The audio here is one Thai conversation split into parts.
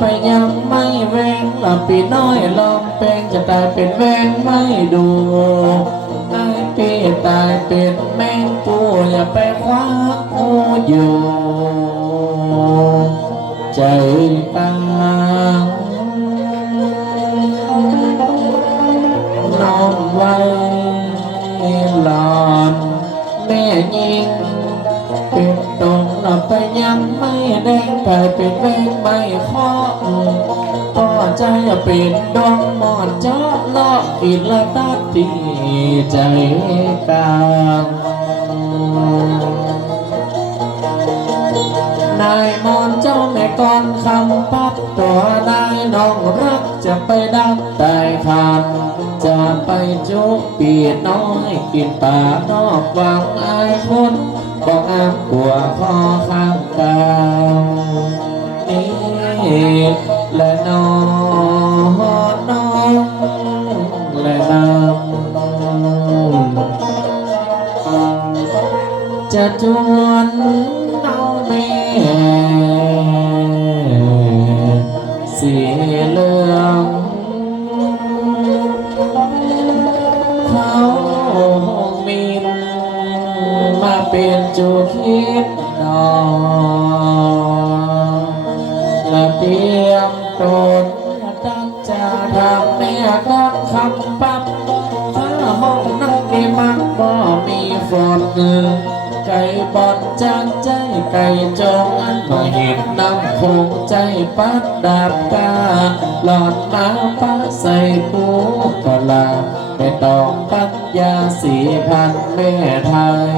ไปยังไม่แวงหลับปีน้อยลองแปลงจะตายเป็นแวงไม่ดูไอ้ปีตายเป็นแมงปูอย่าไปคว้าคูอยู่ใจกลางน้องไว้หลอนแม่ยิงเป็นตรงหลับไปยังไม่แดงกลายเป็นแวงไม่ข้อต่อใจเป็นดวงหมอนเจาะลอกกินละตัดที่ใจกลางนายมอนเจ้าแม่ก่อนคำปั๊บตัวนายน้องรักจะไปดักแต่คำจะไปจุกปีน้อยกินป่านอกวังอายคนบอกอ้ามกลัวคอข้างกลางนี่และน้องน้องและน้ำจะจวนเอาแม่เสียเรื่องเขามินมาเป็นจูคิดนอนและเตรียมตนตั้งจะทำแม่ก็คำปั๊บถ้าห้องนั่งมีมักบ่มีฝนไก่บอลจางใจไก่จงอันมาเห็นน้ำคงใจปัดดาบกาหลอดมาป้าใส่ปูกะลาไปตอกปัญญาสีพันแม่ไทย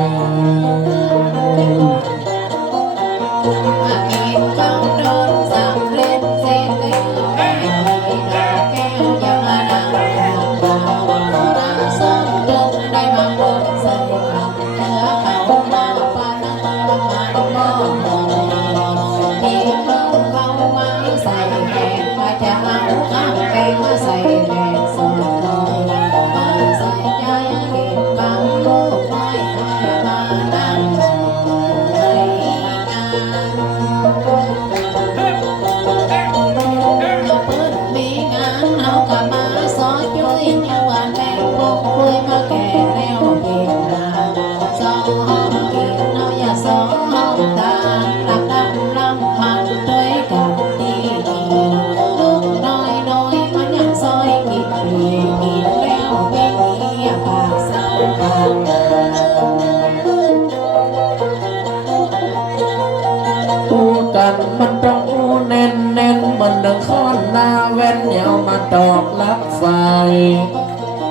มันต้องอู้แน่นแน่นมันดังค้อนหน้าแว่นเหนียวมาดอกลักไฟ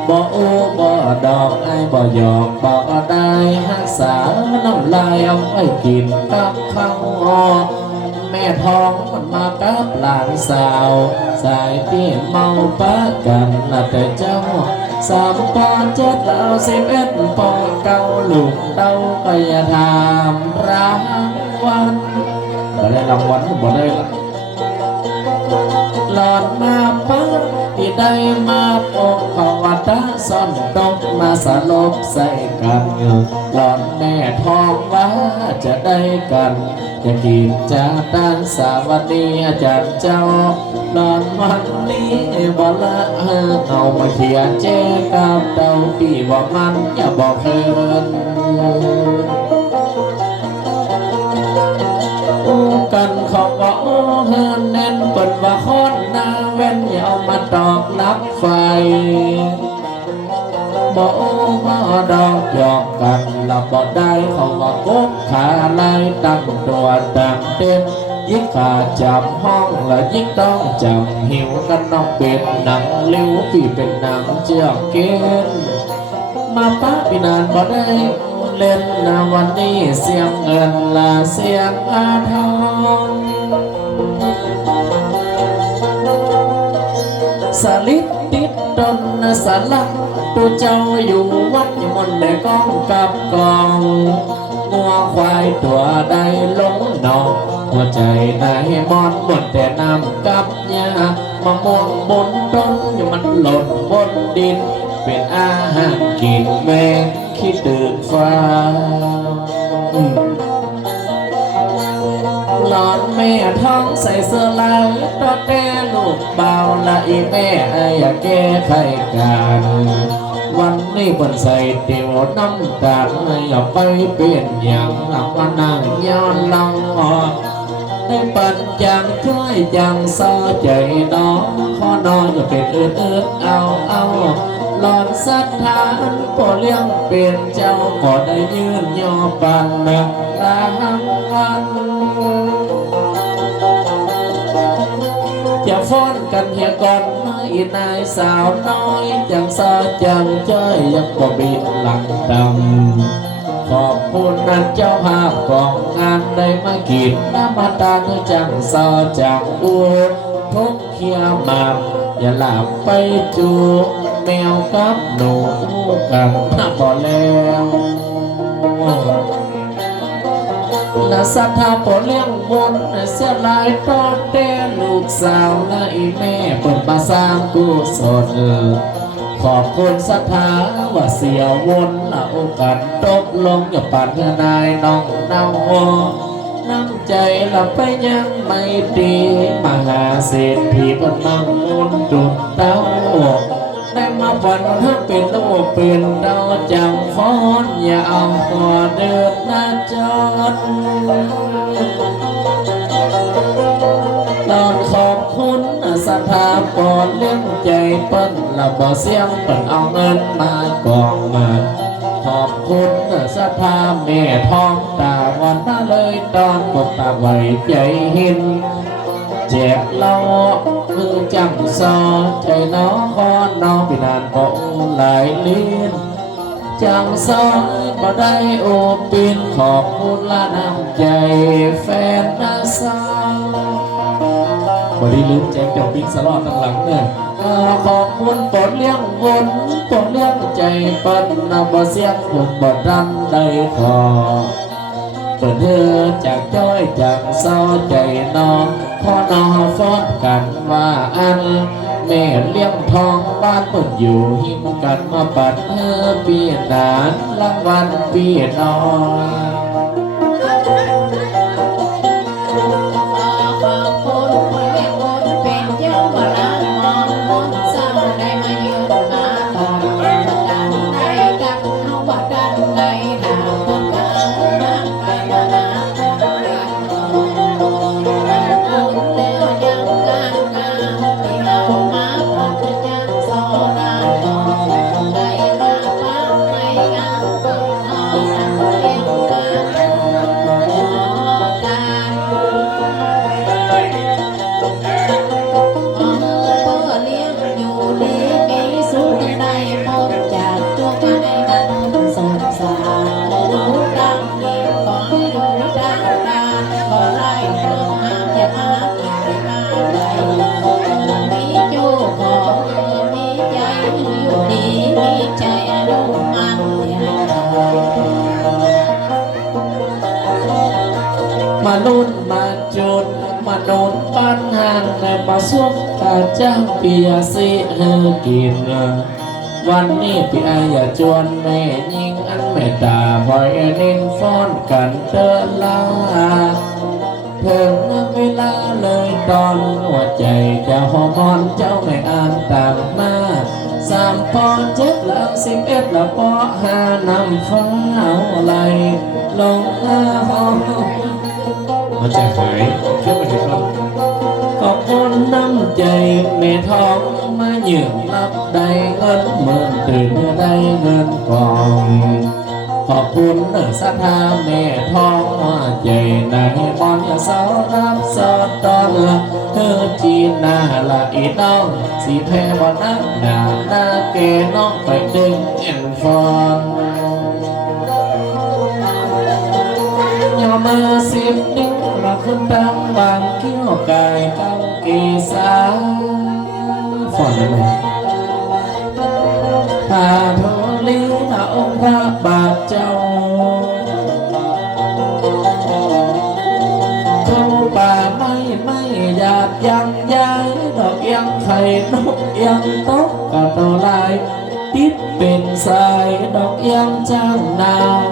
บ่อู้บ่ดอกไอ้บ่หยอกบ่ได้หักษาน้ำลายเอาไว้กินกับข้าวแม่ทองมันมากับหลานสาวสายเตี้ยเมาปะกันละแต่เจ้า3 ปอนด์ 7แล้ว11 ปอนด์ 9ลูกเต้าก็อย่าทำรางวัลบ่ได้รางวัลบ่ได้ละหลอดมาปั๊บที่ได้มาปกขวัตาซ่อนตกมาสลบใส่กันหลอดแม่ทองว่าจะได้กันจะกินจะด้านสวัสดีอาจารย์เจ้าหลอดมันนี้บ่ละเอามาเขียนเจ๊กับเต้าพี่บอกมันอย่าบอกเพิ่นกันเขาว่าโอ้เฮินแน่นเปิดว่าคอนหน้าแว่นอย่าเอามาดอกลับไฟบ่โอ้บ่ดอกหยอกกันละบ่ได้เขาว่ากบขาลายตั้งตัวตั้งเต็มยิ่งขาจับห้องและยิ่งต้องจำหิวกันน้องเป็นหนังเลี้ยวพี่เป็นหนังเจือกเกณฑ์มาป้าพี่นานบ่ได้ เล่นนะวันนี้เสียงเงินละเสียงอาทรสลิดติดดนนะสลักตัวเจ้าอยู่วัดอยู่มนในกองกับกองงัวควายตัวใดลงนองหัวใจนายมอนหมดแต่น้ำกับยามะม่วงบนต้นอยู่มันหล่นบนดินเป็นอาหารกินแมงขี้ตื่นฟ้าหลอนแม่ท้องใส่เสื้อลายตอแต่ลูกเบาละอีแม่อยากแก้ไขกันวันนี้บนใส่เตียวน้ำตาลอย่าไปเปลี่ยนอย่างหลับมานั่งย้อนลองออกได้ปั่นจังช่วยจังซอใจน้องขอนอนอย่าเป็นอืดเอาหลอนสัทธานพอเลี้ยงเป็นเจ้าก็ได้ยืนยอปันนักรางวัลจะฟ้อนกันเฮียก่อนไม่นายสาวน้อยจังซาจังเจ้ยยังบ่บินหลังดำขอบคุณนั้นเจ้าภาพของงานได้มากินน้ำมาตาจังซาจังอูทุกเขียมาอย่าหลับไปจูแมวกับหนูกันน่าบ่แล้วและศรัทธาปอเลี้ยงวนเสียลายตอนเต้ลูกสาวและอีแม่เปิดมาสร้างกุศลขอบคุณศรัทธาว่าเสียวนละโอกาสตกลงอย่าปั่นเพื่อนายน้องเนาน้ำใจละไปยังไม่ดีมหาเศรษฐีเพิ่นมั่งมุนจุดเต้าได้มาฝันถ้าเป็นโลกเป็นดาวจังฟ้อนอย่าเอาหัวเดินหน้าจอดตอนขอบคุณศรัทธาปอนเลี้ยงใจเปิ้นละบ่เสียงเปิ้นเอาเงินมากองมาขอบคุณศรัทธาแม่ท้องตาวันมาเลยตอนปกตาไว้ใจหินแจกเราคือจังซอใจน้องคอนน้องพินานก็หลายลิ้นจังซอยบ่ได้โอปินขอบคุณละน้ำใจแฟนนาสาวบ่ได้ลืมแจกจบบิ๊กสลอดตั้งหลังเนี่ยขอบคุณปอดเลี้ยงวนปอดเลี้ยงใจปันนะบ่เสียงผมบ่ดันได้ขอเปิดเธอจากจ้อยจากเศร้าใจน้องขอนอฟ้อนกันว่าอันแม่เลี้ยงทองบ้านเปิดอยู่หิมกันมาปัดเธอปีนานรางวัลปีน้อยมาลุ้นมาจุดมาโดนปัญหาในมาสุกตาจ้างเปียสิเฮกินวันนี้พี่อายจวนแม่ยิงอันแม่ตาพอยนินฟ้อนกันเตอลาถึงเวลาเลยตอนหัวใจจะหอมอนเจ้าไม่อ่านตามมา3 ปอ7แล้ว11แล้วปอ5นำฟ้าไหลลงห้องมันจะหายเชื่อไปถึงเราขอบคุณน้ำใจแม่ทองมาเหยื่อรับได้เงินหมื่นตื่นได้เงินกองขอบคุณศรัทธาแม่ทองใจในบอนอย่าเศร้ารับสอดตอนเธอจีน่าละอีน้องสีแพ้บอนนักหนาหน้าเกน้องไปดึงเอ็นฟอน บนิ้วเราขึ้นตั้งวางเกี้ยวกายเก้าเกษาฝันไหมพาโทลีนาองค์พระบาทเจ้าเข้าป่าไม่หยาดยังย้ายดอกยังไข่นกยังตกกระโตลายติดเป็นสายดอกยังจ้างนาว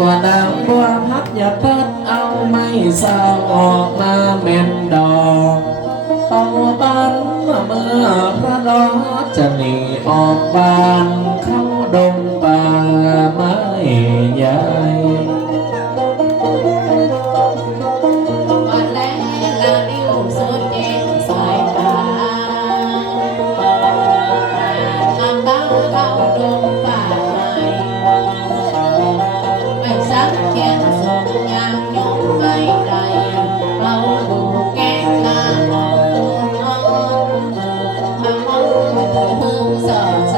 ว่านางบัวพัดอย่าตัดเอาไม่สาวออกมาเม่นดอกเอาบ้านเมื่อพระรอจะหนีออกบ้านเข้าดงป่าไม้ใหญ่วันแลลาดิวสุดเย็นสายตาทางบ้านเข้าดงป่าไม้ไม่สักเขียนส่งยางยงไม่ไรเราดูแก้ข้าหอมหอมหอมหอมสดใส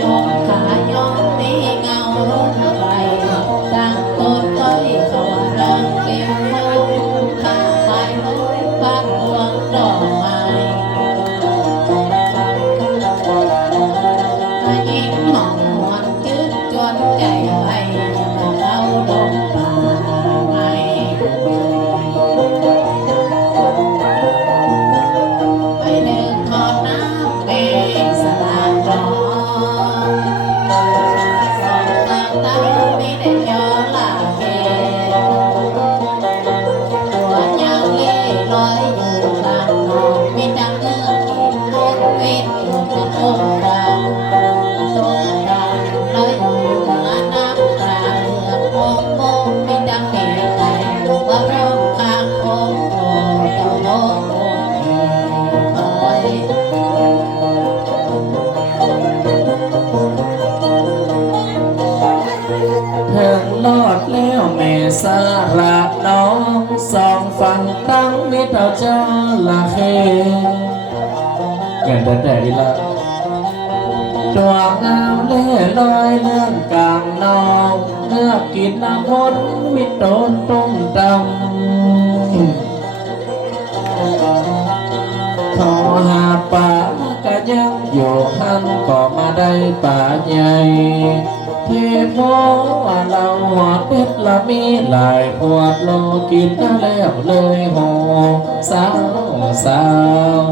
ยงขายงมีเงารุ่นไฟดังต้นต้อยเขาร้องเก็บมงข้าไปน้อยพักพวงดอกไม้ยิ่งหอมหวนจืดจวนใจไว้ยังเข้าดงป่าไม้ไปเดินทอดน้ำเมสลาดร้อนสองตาตาไม่ได้ย้อนลาเกตัวยาวเล่ลอยอยู่กลางหนองมีดังเงือกกินลูกเวทอยู่ที่ต้นดาวต้นดาวลอยอยู่เหนือน้ำกลางเมืองโมงโมงมีดังเก่งไก่ว่าร้องข้างโค้งโค้งเจ้าโมงโค้งคอย ถึงลอดแล้วแม่สาระน้องสองฝั่งตั้งมิตรเจ้าละเคเกินแต่ดีละตัวงามเล่ลอยเลื่อนกลางนองเลือกกินน้ำพ้นมิตรโดนต้มตำขอหาป่าก็ยังอยู่หันก็มาได้ป่าใหญ่ที่โมว่าเราหัวเป็ดละมีหลายปวดโลกินแล้วเลยโหสาว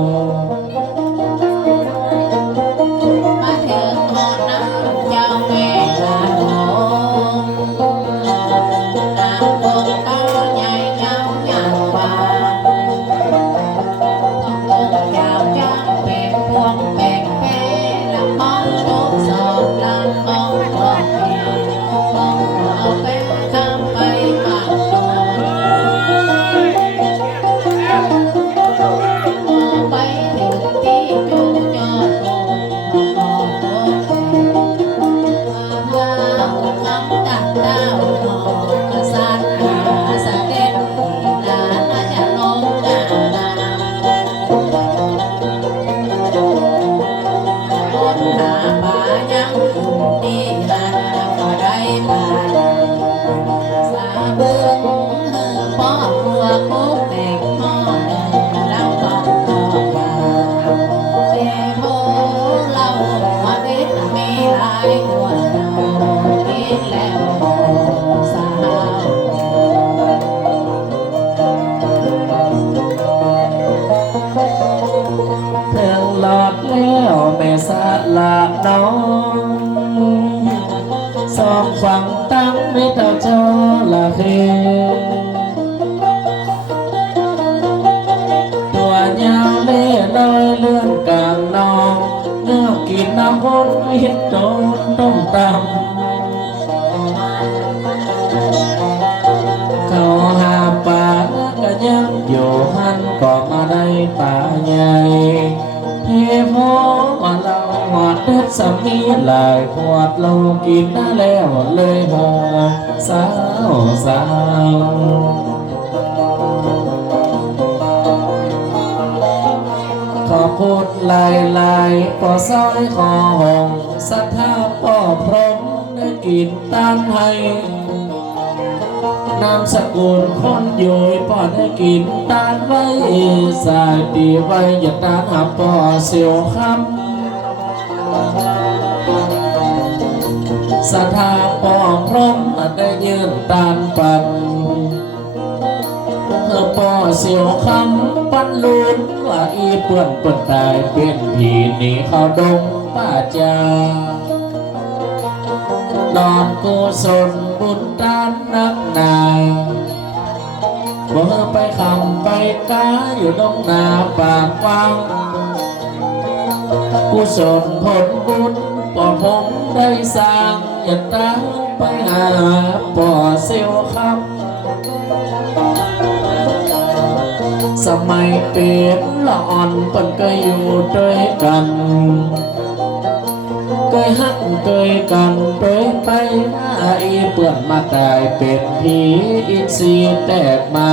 มาถึงหอน้ำเจ้าแม่ลาโงน้ำบกก็ใหญ่ยาวใหญ่กว่าต้องลงยาวจ้างแบกพวงแบกแพ้ลำมองโชคสอบลำมองดอกแม่มองเอาแป้ข้ามไปปากโนมองไปถึงที่จูจอดโมมองโลกแม่คำตัดดาวหนอกษัตริย์เสด็จนานจะลงนา คนหาป่ายังอยู่ที่หันก็ได้ป่าสาเบิ้งพ่อครัวกุ๊กแตกหม้อหนึ่งแล้วก็ต่อป่าเจ้โมเรามาเด็ดมีหลายคนเรากินแล้วสาว ถึงหลอดแล้วแม่สาละน้องสองฝั่งตั้งมิตรเจ้าละเคตัวยาวเล่ลอยเลื่อนกลางนองเนื้อกินน้ำพ้นมิตรโดนต้มตำเขาหาป่าก็ยังอยู่หันก็มาได้ป่าใหญ่เทโมว่าเราหอดเด็ดสามีหลายขวดเรากินได้แล้วเลยโหสาว ขอบ พูดลายลายปอซอยคอหงสัทธาปอพร้อมได้กินตั้งให้นามสกุลคนอยู่ปอได้กินตานไว้สายดีไว้อย่าตานหาปอเสียวคำสัทธาปอพร้อมได้ยืนตานปันปอเสียวคำปันลุนว่าอีเปื่อนเปิดตายเป็นผีหนีเข้าดงป่าจานอนกุศลบุญตานนักหนาบ่ไปคำไปกาอยู่ดงนาปากฟังกุศลผลบุญปอผมได้สร้างอย่าตามไปหาปอเสียวคำสมัยเป็นละอ่อนเปิ้นก็อยู่ด้วยกันเคยหักเคยกันโดยไปหน้าอีเปื่อนมาตายเป็นผีอีกสีแตกมา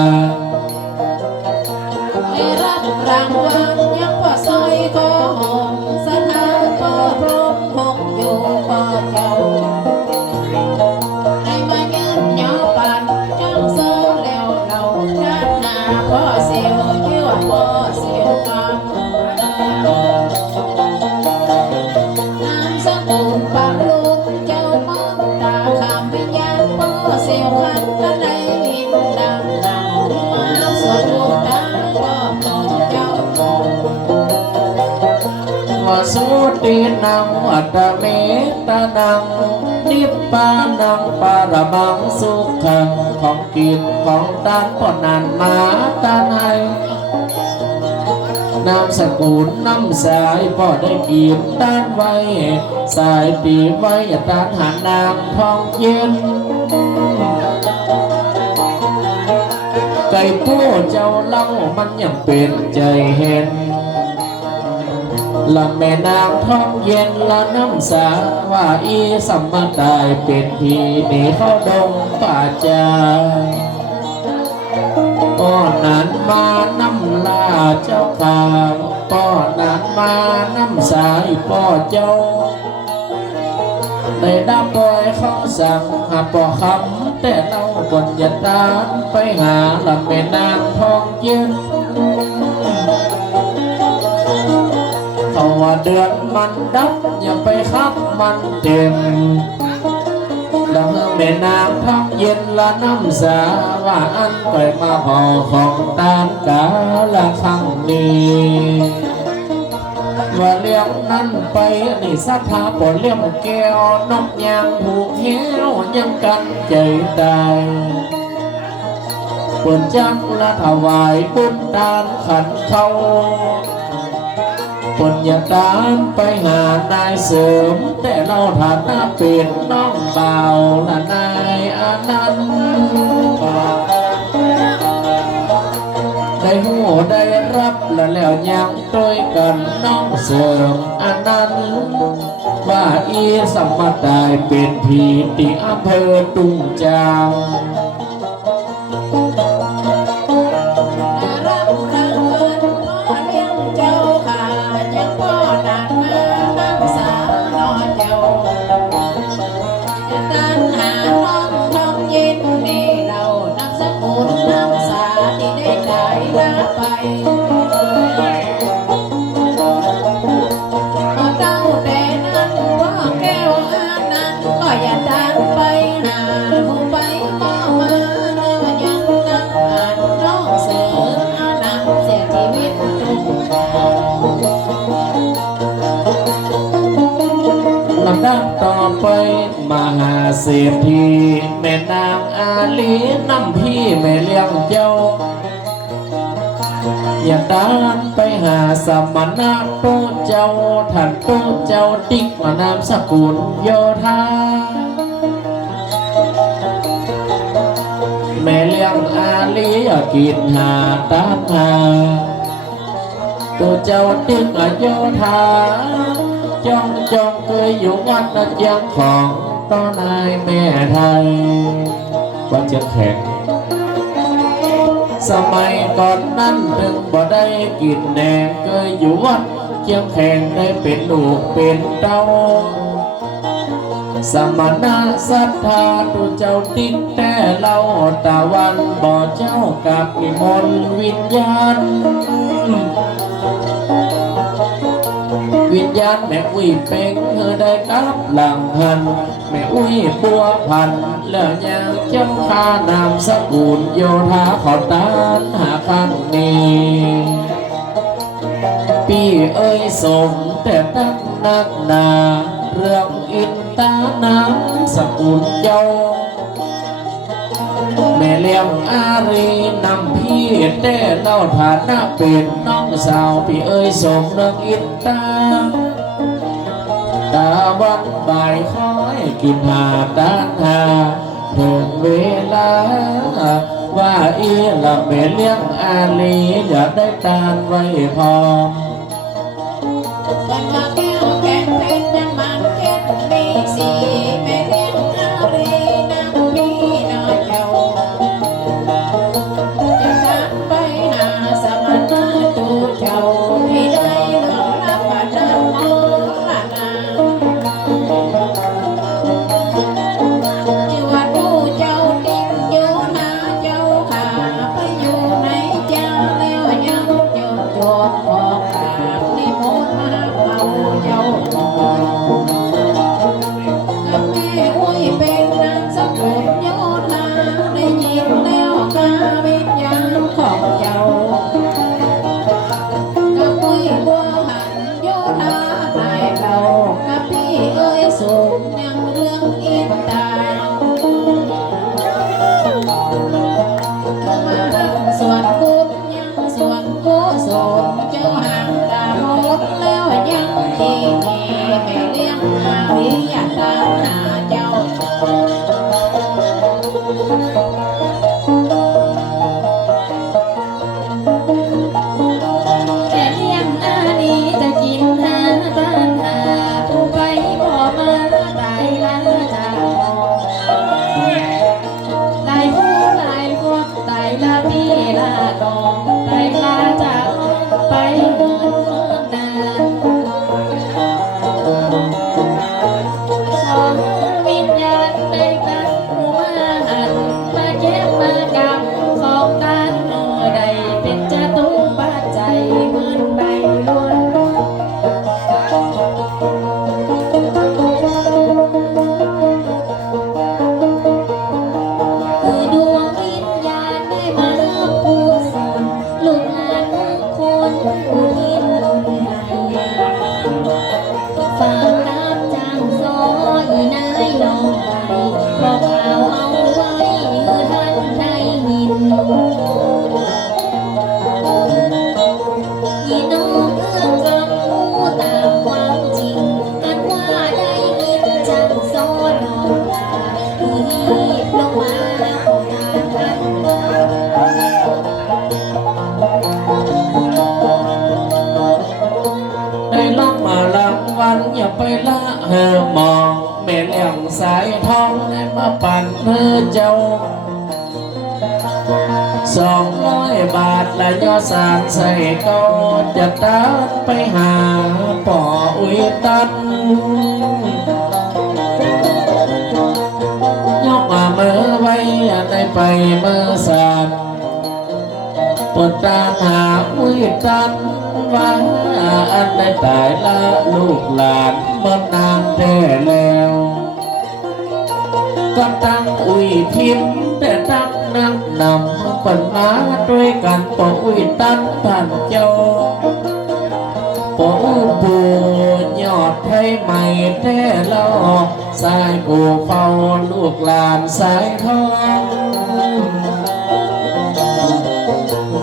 ได้รับรางวัลยังพ่อซอยคอหงสถานพ่อพร้อมหงอยู่พ่อเจ้าได้มายืนยอปันจังเซอแล้วเราด้านหน้าพ่อเสียวเชื่อพ่อเสียวคำน้ำสกุลปากลูกเจ้ามือตาคำวิญญาณพ่อเสียวคันก็ได้ยินดังดังมาสวดลูกตาพ่อพร้อมเจ้าว่าสุตินังอัตตเมตนังนิพพานังปารมังสุขังของกินของทานปอนันมาตานให้นามสกุลน้ำสายพอได้กินต้านไว้สายตีไว้อย่าต้านหานางทองเย็นไก่ผู้เจ้าเล่ามันยังเป็นใจเห็นละแม่นางทองเย็นละน้ำสาว่าอีสัมมาตายเป็นผีหนีเข้าดงป่าจาป้อนนั้นมาน้ำลาเจ้าข่าวป้อนนั้นมาน้ำสายป้อเจ้าได้ดับปล่อยเขาสั่งหาป้อคำแต่เราบนยันตานไปหาละแม่นางทองเย็นเขาว่าเดือนมันดับอย่าไปคับมันเต็มดังแม่นางทองเย็นละน้ำสาว่าอันไปมาพอของตานกาละครั้งนี้ว่าเลี้ยงนั้นไปนี่สัทธาปอเลี้ยงแก้วนกยางผูกเหี้ยวยังกันใจตายเปิดจักละถวายบุญตานขันเขาปนยาตามไปหานายเสริมแต่เราฐานะเป็นน้องเบาละนายอานันต์ได้หูได้รับแล้วยังต้วยกันน้องเสริมอานันต์ว่าอีสัมมาตายเป็นผีที่อำเภอตุงจางลำดับต่อไปมหาเศรษฐีแม่นางอาลีน้ำพี่แม่เลี้ยงเจ้าอย่าด้านไปหาสมณะโตเจ้าท่านโตเจ้าติ๊กมานามสกุลโยธาแม่เลี้ยงอาลีอย่ากินหาตาหาตัวเจ้าติ๊กโยธาจองเคยอยู่วัดนันยังของต้อนายแม่ไทยวัดเชียงแขกสมัยก่อนนั้นถึงบ่ได้กินแหนงเคยอยู่วัด เจียงแข่งได้เป็นลูกเป็นเต้าสมณะศรัทธาตุเจ้าติดแต่เราตะวันบ่เจ้ากับนิมนต์วิญญาณวิญญาณแม่อุ้ยเป็งเธอได้รับหลังพันแม่อุ้ยบัวพันแล้วยังเจ้าข้านามสกุลโยธาขอตานหาคันนี้ปีเอ้ยสมแต่ตั้งนักหนาเรื่องอินตาน้ำสกุลเจ้าแม่เลี้ยงอารีนำพี่แต่เล่าฐานะเป็นน้องสาวพี่เอ้ยสมเรื่องอินตาตาวันบ่ายคอยกินหาด้านหาถึงเวลาว่าอีละแม่เลี้ยงอารีอยากได้ตานไว้พอวันมาแก้วแก้เพชรยังมันเพชรมีสีแม่เลี้ยงอารีนางพี่น้อยเจ้าจะทักไปหาสมณะตูเจ้าที่ได้เรื่องรับประทานมอละนาที่ว่าตูเจ้าดิ้นอยู่หาเจ้าขาไปอยู่ในเจ้าแล้วยังเจ้าจวบของกราบนิมนต์มาเอาเจ้ากับแม่อุ้ยเป็นนางสกุลโยธาได้ยินแล้วกาวิญญาณของเจ้ากับอุ้ยบัวหันโยธาตายเรากับพี่เอ้ยสูงยังเรื่องอินตาส่วนกุศยังส่วนกุศลเจ้าห่างตาหมดแล้วยังที่นี่แม่เลี้ยงอาวิยาตามหาเจ้าแต่เลี้ยงอาดีจะกินหาบ้านหาผู้ไปบ่มาตายละจากมองหลายผู้หลายคนตายละพี่ละดองตายละจากห้องไปเงินเมืองนานขอวิญญาณได้กันผู้มาหันมาเก็บมากำของกันเมื่อใดเป็นจะตุ้งบาดใจเงินใบล้วน คือดวงวิญญาณได้มารับผู้สนลูกหลานทุกคนอุทิศบุญให้ฝากน้ำจางซอยนายน้องไปบอกข่าวเอาไว้คือท่านได้ยินพี่น้องเอื้อมฟังหูตามความจริงกันว่าได้ยินจางซอน้องลาคือรีบลงมาขอตามทันได้รับมารางวัลอย่าไปละเฮอมองแม่เลี้ยงสายทองได้มาปั่นเธอเจ้า200 บาทและยอดสารใส่ก็จะตัดไปหาป่ออุ้ยตันยกมาเมื่อไว้ได้ไปเมื่อสานปวดตาหาอุ้ยตันว่าอันได้ตายละลูกหลานบนนานแท้แล้วก็ตั้งอุ้ยพิมพ์แต่ตั้งนั่งนำปัญมาด้วยกันปออุ้ยตันท่านเจ้าปอปูยอดไทยใหม่แท้ลอกสายกูเฝ้าลูกหลานสายทอง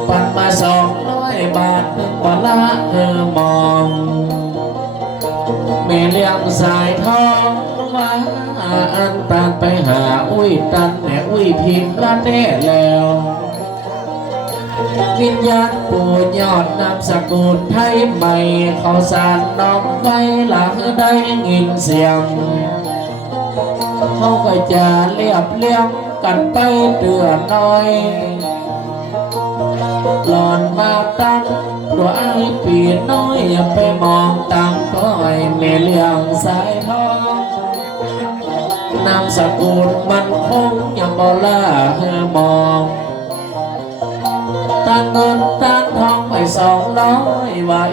ปันมา200 บาทปละมองแม่เลี้ยงสายทองว่าอันตันไปหาอุ้ยตันแม่อุ้ยพิมพ์ละแน่แล้ววิญญาณปู่ยอดนามสกุลไทยใหม่เขาสานน้องไว้หลังได้ยินเสียงเขาก็จะเรียบเลี้ยงกันไปเตือนน้อย หลอนมาตั้งตัวไอ้ปีน้อยอย่าไปมองตามก้อยเมเลียงสายทองนามสกุลมันคงยังบ่ล่าให้มองตั้งเงินตั้งทองไป200ไว้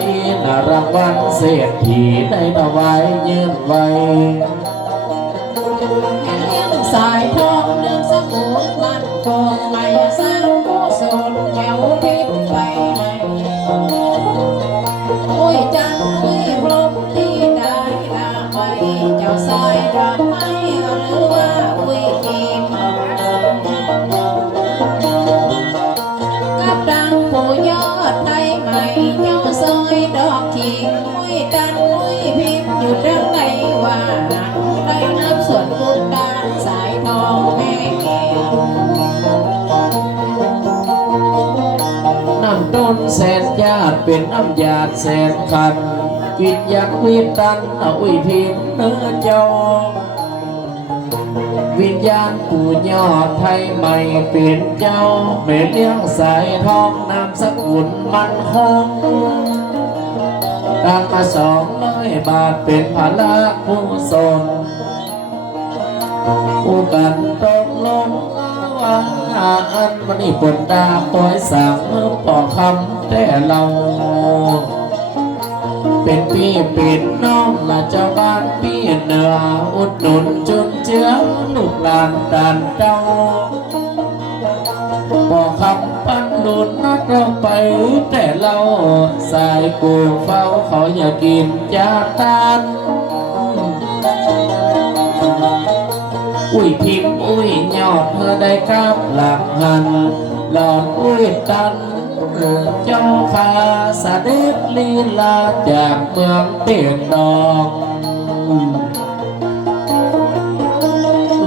น่ารางวัลเศรษฐีได้ถวายยืนไว้ เลี้ยงสายทองเดินสมุนมันคงไม่สร้างผู้สนแถวทิพย์ไปให้อุ้ยจันอุ้ยพรหมที่ได้ลาไปเจ้าสายดอกไม้หรือว่าอุ้ยทิพย์กับดังผู้ยอดไทยใหม่เจ้าซอยดอกขิงอุ้ยจันอุ้ยพิมพ์อยู่เรื่องไหนว่าได้นับส่วนบุญดานสายทองแม่แก้ว น้ำต้นแสนญาติเป็นน้ำญาติแสนคันกิจยักวิญตันเอาอุ้ยพิมพ์เนื้อเจ้าวิญญาณปู่ยอดไทยใหม่เป็นเจ้าเมเลี้ยงสายทองนามสกุลมันคงการมา200 บาทเป็นภาระผู้สนผู้กันตกลงว่าอันวันนี้ปนดาปล่อยสั่งเมื่อปอกคำแต่เรา เป็นพี่เป็นน้องละเจ้าบ้านพี่เหนืออุดหนุนจุนเจือลูกหลานด่านเจ้าบอกคำปั้นดุนนัดเราไปแต่เราสายกูเฝ้าเขาอย่ากินยาตานอุ้ยพิมพ์อุ้ยยอดเธอได้กับหลักหันหลอนอุ้ยตันเจ้าพาเสด็จลีลาจากเมืองเตียงดอก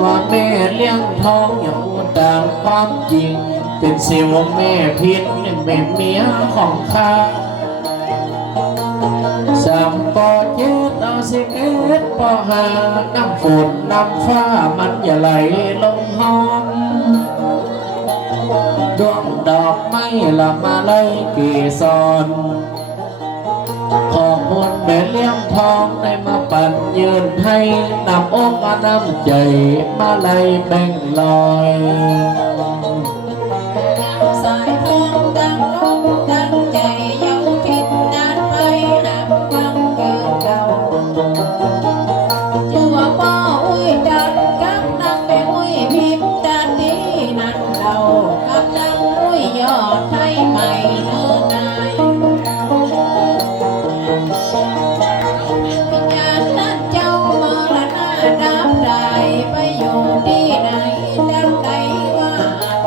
ว่าแม่เลี้ยงทองอย่างอุดามความจริงเป็นเสียวแม่พิษแม่เมียของข้าสามปอเจ็ดเอา11ปอหาน้ำฝนน้ำฟ้ามันอย่าไหลลงห้องดวงดอกไม้ละมาไล่เกสรขอบคุณแม่เลี้ยงทองได้มาปั่นยืนให้นำอกน้ำใจมาไล่แบ่งลอย สายทองดังลมดังใจเย้าทิศนานไปหามฟังเกินเก่าจัวป้ออุ้ยดันกับนักไปอุ้ยพิมพ์ดันดีนั่นเรากับดังอุ้ยยอดไทยใหม่เนื้อนายวิญญาณนั้นเจ้ามรณะดับได้ไปอยู่ที่ไหนดังใดว่า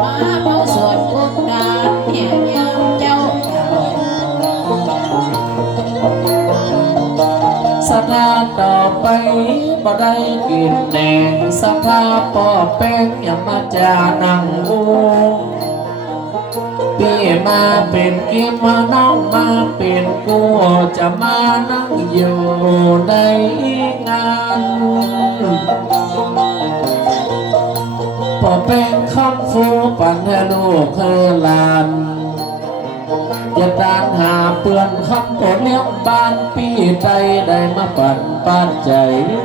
มาเมาสวดพุทธาเนี่ยยามเจ้าสถาต่อไปบ่ได้กินแหนงสภาปอแป้งอย่ามาจานังอูพี่มาเป็นกิมมาน้องมาเป็นกูจะมานั่งอยู่ในงานปอแป้งคำฟูปันให้ลูกเคยลานจะตามหาเปื่อนคำปวดเลี้ยงบ้านพี่ใจได้มาปั่นปานใจ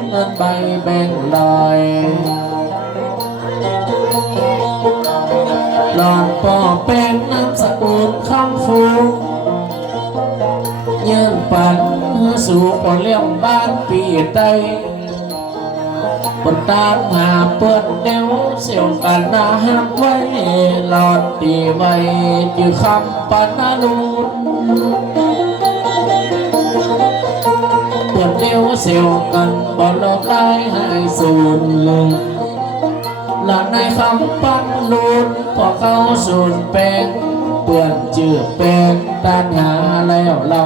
เงินใบแบ่งลอยหลอนปอเป็นน้ำสกุลคำฟูยืนปั่นสู่ปวดเลี้ยงบ้านพี่ใจบนตามหาเปื่อนเดียวเสียวกันนาหักไว้หลอดตีไว้จือคำปันนาลูนเปื่อนเดียวเสียวกันบอลโลกไล่ให้สูญหลานในคำปันลูนพอเขาสูญแปลงเปื่อนจือแปลงตานหาแล้วเรา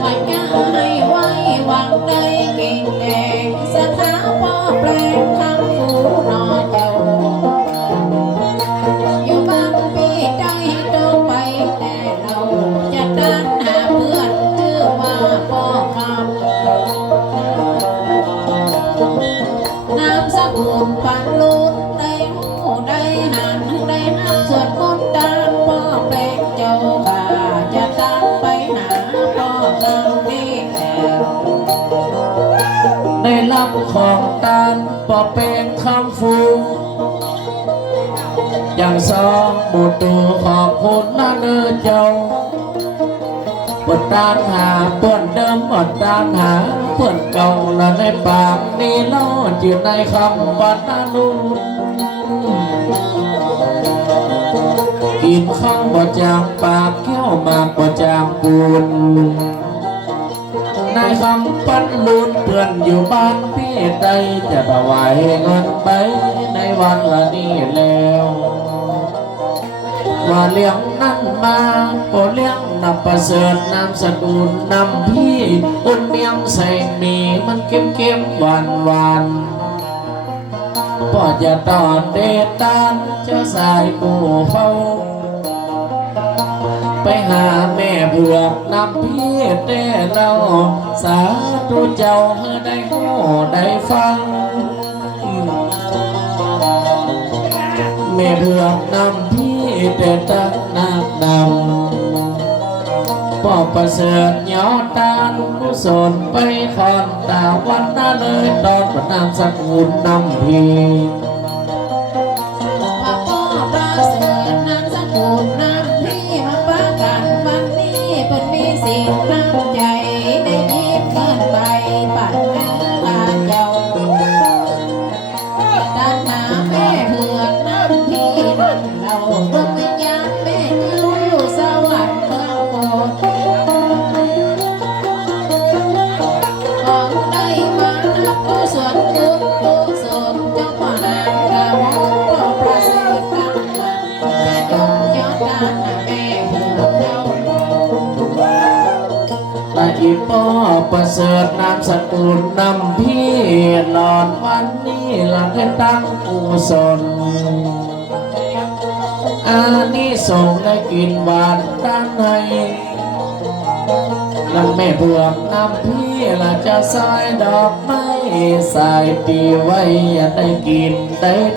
ไม่ง่ายไว้หวังได้กิ่งแดงสถาพ่อแปลงคำฟูนอเจ้าอยู่บ้านพี่ใจโตไปแต่เราจะดันหาเพื่อนชื่อว่าพ่อคำนามสกุลปันลุนได้หูได้หันได้นับส่วนคน ำของตานปอเป็นคำฟูอย่างสองหมู่ตูของคุณนั่นเจ้าปวดตามหาปวดเดิมปวดตามหาปวดเก่าและในปากนี่ลอดอยู่ในคำวันนั้นนู่นกินข้าวบ่จางปากเขี้ยวหมากบ่จางปูนในคำปั้นลุนเพื่อนอยู่บ้านพี่ใดจะถวายเงินไปในวันละนี้แล้วว่าเลี้ยงนั่นมาโปเลี้ยงนับประเสริฐนามสกุลนำพี่อุ่นเมียงใส่มีมันเก็มหวานพอจะตอดเดตานเจ้าสายกูเฝ้าไปหาแม่เผือกนำพี่แต่เราสาธุเจ้าเมื่อได้หูได้ฟังแม่เผือกนำพี่แต่ตักนักนำป่อประเสริฐยอดตาลุกุศลไปคอนตาวันน่าเลยตอนประนามสกุลนำพี่ ว่าพ่อประเสริฐนามสกุลนำพี่มาประกันวันนี้เพิ่นมีสิทธิ์น้ำใจได้ยิบเงินไปปัดเนื้อเจ้าด้านหน้าแม่เผือกน้ำพี่นั่นเราดวงวิญญาณแม่อยู่สวรรค์เมืองโปรดของได้มานับกุศลบุญกุศลเจ้าพ่อนางกระหม่อมพ่อประเสริฐกันแม่ยกยอดด้านหน้าแม่เผือกเจ้า และอีป้อประเสริฐนามสกุลนำพี่นอนวันนี้หลังให้ตั้งกุศลอานิสงส์ได้กินหวานด้านในและแม่เบือกนำพี่ละจะซอยดอกไม้สายปีไว้อย่าได้กินได้